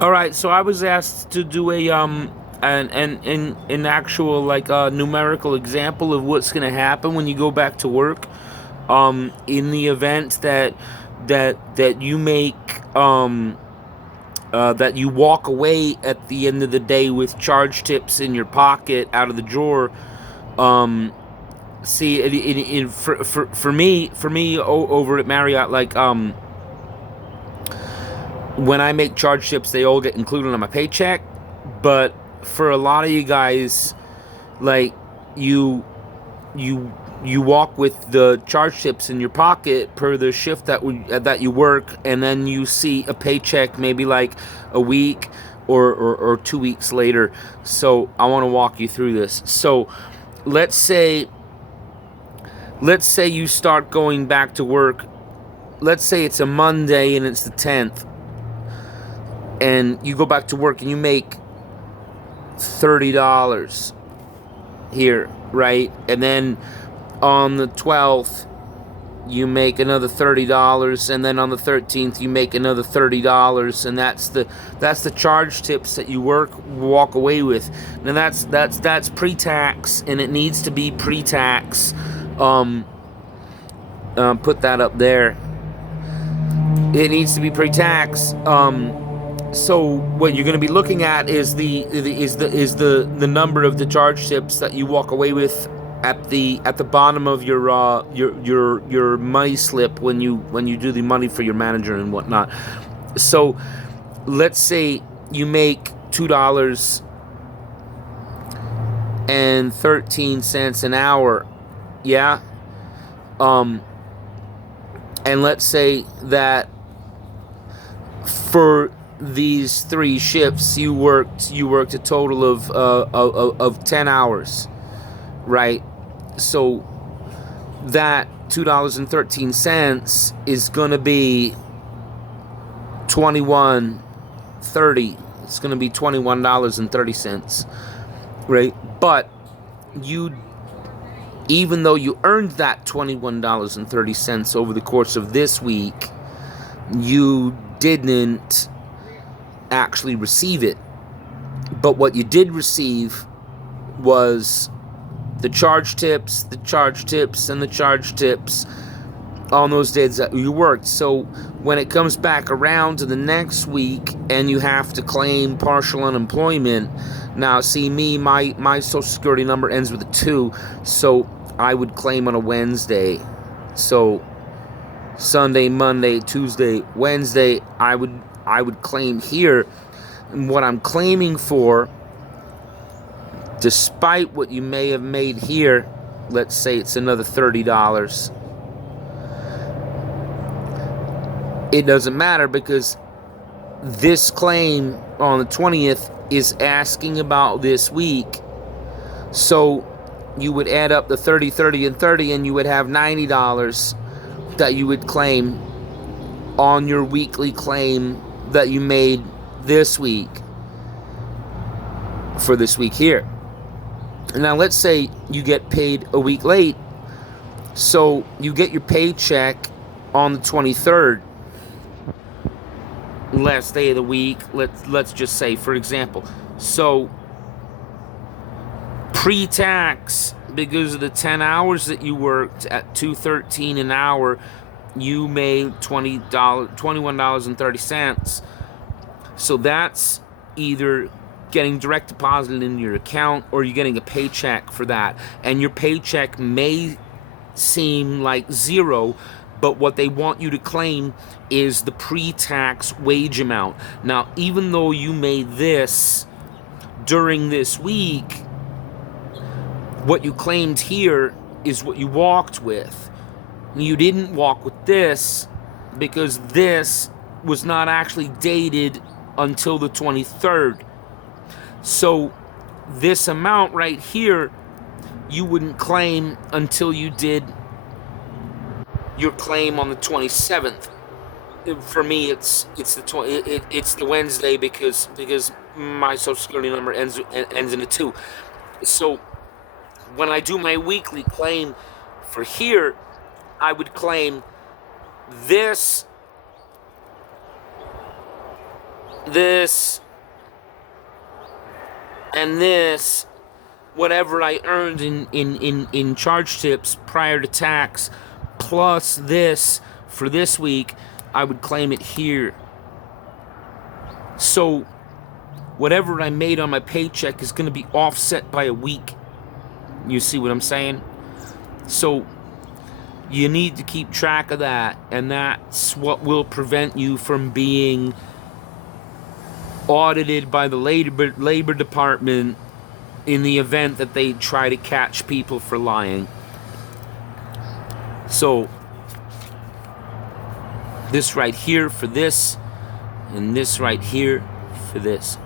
All right, so I was asked to do an actual like numerical example of what's going to happen when you go back to work in the event that you make that you walk away at the end of the day with charge tips in your pocket out of the drawer. See, for me over at Marriott, like when I make charge tips, they all get included on my paycheck. But for a lot of you guys, like you you you walk with the charge tips in your pocket per the shift that you work, and then you see a paycheck maybe like a week or 2 weeks later. So I want to walk you through this. So let's say let's say you start going back to work. Let's say it's a Monday and it's the 10th, and you go back to work and you make $30 here, right? And then on the 12th, you make another $30, and then on the 13th, you make another $30, and that's the charge tips that you walk away with. Now that's pre-tax, and it needs to be pre-tax. Put that up there. It needs to be pre-tax. So what you're going to be looking at is the number of the charge tips that you walk away with at the bottom of your money slip when you do the money for your manager and whatnot. So let's say you make $2.13 an hour, yeah. And let's say that for these 3 shifts you worked a total of 10 hours, right? So that $2.13 is going to be 21.30. It's going to be $21.30, right? But even though you earned that $21.30 over the course of this week, you didn't actually receive it. But what you did receive was the charge tips, and the charge tips on those days that you worked. So when it comes back around to the next week and you have to claim partial unemployment, now see me, my social security number ends with a 2, so I would claim on a Wednesday. So Sunday, Monday, Tuesday, Wednesday, I would claim here. And what I'm claiming for, despite what you may have made here, let's say it's another $30. It doesn't matter, because this claim on the 20th is asking about this week. So you would add up the 30, 30, and 30, and you would have $90 that you would claim on your weekly claim that you made this week for this week here. Now let's say you get paid a week late, so you get your paycheck on the 23rd, last day of the week. Let's just say, for example, so pre-tax, because of the 10 hours that you worked at $2.13 an hour, you made $21.30. So that's either getting direct deposited in your account, or you're getting a paycheck for that. And your paycheck may seem like zero, but what they want you to claim is the pre-tax wage amount. Now, even though you made this during this week, what you claimed here is what you walked with. You didn't walk with this, because this was not actually dated until the 23rd. So this amount right here, you wouldn't claim until you did your claim on the 27th. For me, it's the Wednesday, because my social security number ends in a 2. So when I do my weekly claim for here, I would claim this this, and this, whatever I earned in charge tips prior to tax, plus this for this week, I would claim it here. So whatever I made on my paycheck is going to be offset by a week. You see what I'm saying? So you need to keep track of that, and that's what will prevent you from being audited by the labor department in the event that they try to catch people for lying. So this right here for this, and this right here for this.